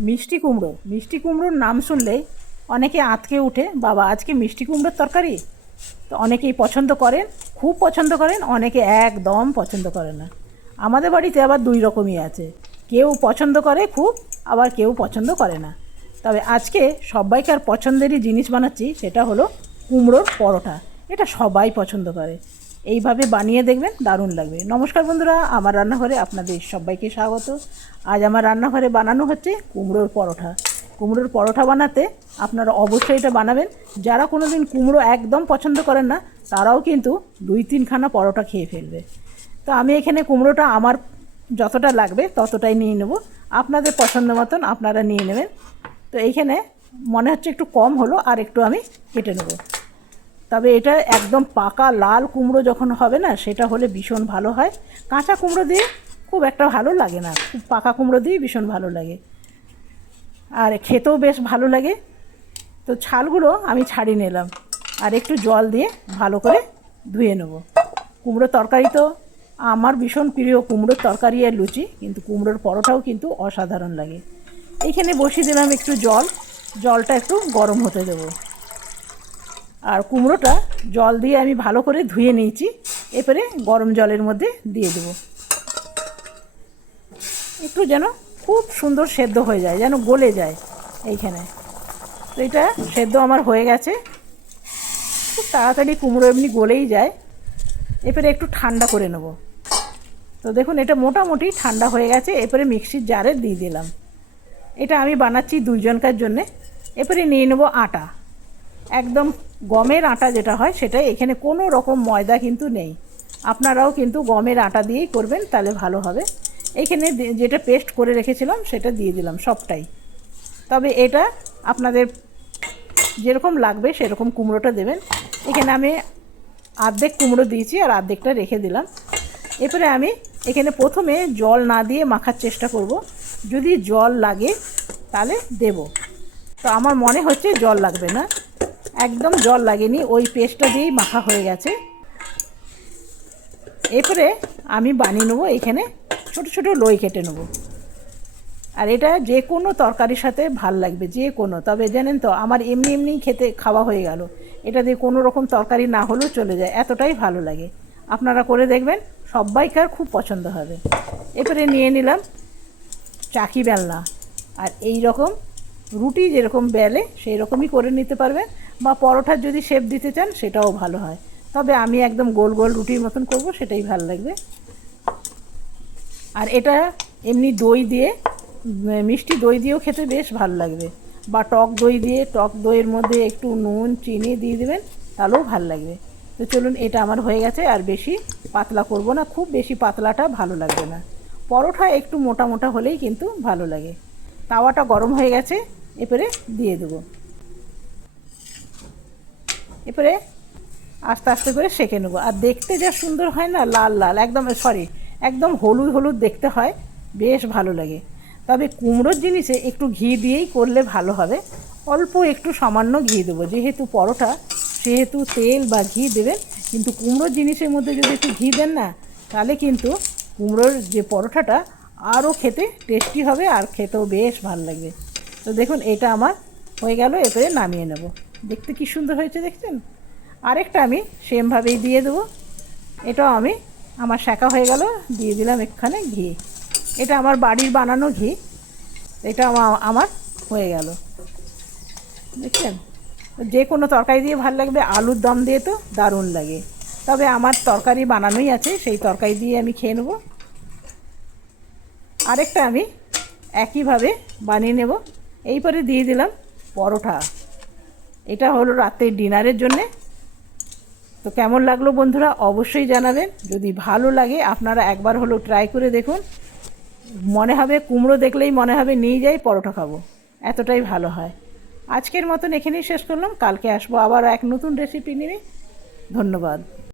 মিষ্টি কুমড়ো। মিষ্টি কুমড়োর নাম শুনলেই অনেকে আঁতকে উঠে, বাবা, আজকে মিষ্টি কুমড়োর তরকারি? তো অনেকেই পছন্দ করেন, খুব পছন্দ করেন, অনেকে একদম পছন্দ করে না। আমাদের বাড়িতে আবার দুই রকমই আছে। কেউ পছন্দ করে খুব, আবার কেউ পছন্দ করে না। তবে আজকে সবাইকার পছন্দেরই জিনিস বানাচ্ছি, সেটা হলো কুমড়োর পরোটা। এটা সবাই পছন্দ করে। এইভাবে বানিয়ে দেখবেন, দারুণ লাগবে। নমস্কার বন্ধুরা, আমার রান্নাঘরে আপনাদের সবাইকে স্বাগত। আজ আমার রান্নাঘরে বানানো হচ্ছে কুমড়োর পরোটা কুমড়োর পরোটা বানাতে আপনারা অবশ্যই এটা বানাবেন। যারা কোনো দিন কুমড়ো একদম পছন্দ করেন না, তারাও কিন্তু দুই তিনখানা পরোটা খেয়ে ফেলবে। তো আমি এখানে কুমড়োটা আমার যতটা লাগবে ততটাই নিয়ে নেব। আপনাদের পছন্দ মতন আপনারা নিয়ে নেবেন। তো এইখানে মনে হচ্ছে একটু কম হলো, আর একটু আমি কেটে নেব। তবে এটা একদম পাকা লাল কুমড়ো যখন হবে না, সেটা হলে ভীষণ ভালো হয়। কাঁচা কুমড়ো দিয়ে খুব একটা ভালো লাগে না। খুব পাকা কুমড়ো দিয়ে ভীষণ ভালো লাগে। আর খেতেও বেশ ভালো লাগে। তো ছালগুলো আমি ছাড়িয়ে নিলাম। আর একটু জল দিয়ে ভালো করে ধুয়ে নেব। কুমড়োর তরকারি তো আমার ভীষণ প্রিয় কুমড়োর তরকারি আর লুচি, কিন্তু কুমড়োর পরোটাও কিন্তু অসাধারণ লাগে। এইখানে বসিয়ে দিলাম একটু জল। জলটা একটু গরম হতে দেবো। আর কুমড়োটা জল দিয়ে আমি ভালো করে ধুয়ে নিয়েছি। এরপরে গরম জলের মধ্যে দিয়ে দেবো। একটু যেন খুব সুন্দর সেদ্ধ হয়ে যায়, যেন গলে যায় এইখানে। তো এটা সেদ্ধ আমার হয়ে গেছে। খুব তাড়াতাড়ি কুমড়ো এমনি গলেই যায়। এরপরে একটু ঠান্ডা করে নেব। তো দেখুন, এটা মোটামুটি ঠান্ডা হয়ে গেছে। এরপরে মিক্সির জারে দিয়ে দিলাম। এটা আমি বানাচ্ছি দুইজনকার জন্যে। এরপরে নিয়ে নেব আটা। একদম গমের আটা যেটা হয় সেটা এখানে কোনো রকম ময়দা কিন্তু নেই। আপনারাও কিন্তু গমের আটা দিয়েই করবেন, তাহলে ভালো হবে। এইখানে দে- যেটা পেস্ট করে রেখেছিলাম সেটা দিয়ে দিলাম সবটাই। তবে এটা আপনাদের যেরকম লাগবে সেরকম কুমড়োটা দেবেন। এখানে আমি আর্ধেক কুমড়ো দিয়েছি আর আর্ধেকটা রেখে দিলাম। এরপরে আমি এখানে প্রথমে জল না দিয়ে মাখার চেষ্টা করব। যদি জল লাগে তাহলে দেব। তো আমার মনে হচ্ছে জল লাগবে না। একদম জল লাগেনি, ওই পেস্টটা দিয়েই মাখা হয়ে গেছে। এরপরে আমি বানিয়ে নেব এখানে ছোট ছোট লই কেটে নেব। আর এটা যে কোনো তরকারির সাথে ভালো লাগবে, যে কোনো। তবে জানেন তো, আমার এমনি এমনি খেতে খাওয়া হয়ে গেল। এটা দিয়ে কোনো রকম তরকারি না হলেও চলে যায়, এতটাই ভালো লাগে। আপনারা করে দেখবেন সবাইকার খুব পছন্দ হবে। এরপরে নিয়ে নিলাম চাকি বেলনা। আর এই রকম রুটি যেরকম বেলে, সেই রকমই করে নিতে পারবেন। বা পরোটার যদি শেপ দিতে চান, সেটাও ভালো হয়। তবে আমি একদম গোল গোল রুটির মতন করব, সেটাই ভালো লাগবে। আর এটা এমনি দই দিয়ে মিষ্টি দই দিয়েও খেতে বেশ ভালো লাগবে। বা টক দই দিয়ে, টক দইয়ের মধ্যে একটু নুন, চিনি দিয়ে দেবেন, তাহলেও ভালো লাগবে। তো চলুন, এটা আমার হয়ে গেছে, আর বেশি পাতলা করব না, খুব বেশি পাতলাটা ভালো লাগবে না। পরোটা একটু মোটা মোটা হলেই কিন্তু ভালো লাগে। তাওয়াটা গরম হয়ে গেছে এরপরে দিয়ে দেবো। এরপরে আস্তে আস্তে করে সেঁকে নেব। আর দেখতে যা সুন্দর হয় না, লাল লাল, একদম সরি একদম হলুদ হলুদ দেখতে হয়, বেশ ভালো লাগে। তবে কুমড়োর জিনিসে একটু ঘি দিয়েই করলে ভালো হবে। অল্প একটু সামান্য ঘি দেবো, যেহেতু পরোটা, সেহেতু তেল বা ঘি দেবেন। কিন্তু কুমড়োর জিনিসের মধ্যে যদি একটু ঘি দেন না, তাহলে কিন্তু কুমড়োর যে পরোটাটা, আরও খেতে টেস্টি হবে আর খেতেও বেশ ভালো লাগবে। তো দেখুন, এটা আমার হয়ে গেল, এরপরে নামিয়ে নেব। দেখতে কি সুন্দর হয়েছে দেখছেন? আরেকটা আমি সেমভাবেই দিয়ে দেবো। এটাও আমি, আমার শাঁকা হয়ে গেল, দিয়ে দিলাম এখানে ঘি। এটা আমার বাড়ির বানানো ঘি, এটা আমা- আমার হয়ে গেল। দেখছেন? যে কোনো তরকারি দিয়ে ভালো লাগবে, আলুর দম দিয়ে তো দারুণ লাগে। তবে আমার তরকারি বানানোই আছে, সেই তরকারি দিয়ে আমি খেয়ে নেব। আরেকটা আমি একইভাবে বানিয়ে নেব। এইপরে দিয়ে দিলাম পরোটা। এটা হলো রাতের ডিনারের জন্যে। তো কেমন লাগল বন্ধুরা অবশ্যই জানাবেন। যদি ভালো লাগে আপনারা একবার হলো ট্রাই করে দেখুন। মনে হবে কুমড়ো দেখলেই মনে হবে নিয়ে যাই, পরোটা খাব। এতটাই ভালো হয়। আজকের মতন এখানেই শেষ করলাম। কালকে আসব আবার এক নতুন রেসিপি নিয়ে। ধন্যবাদ।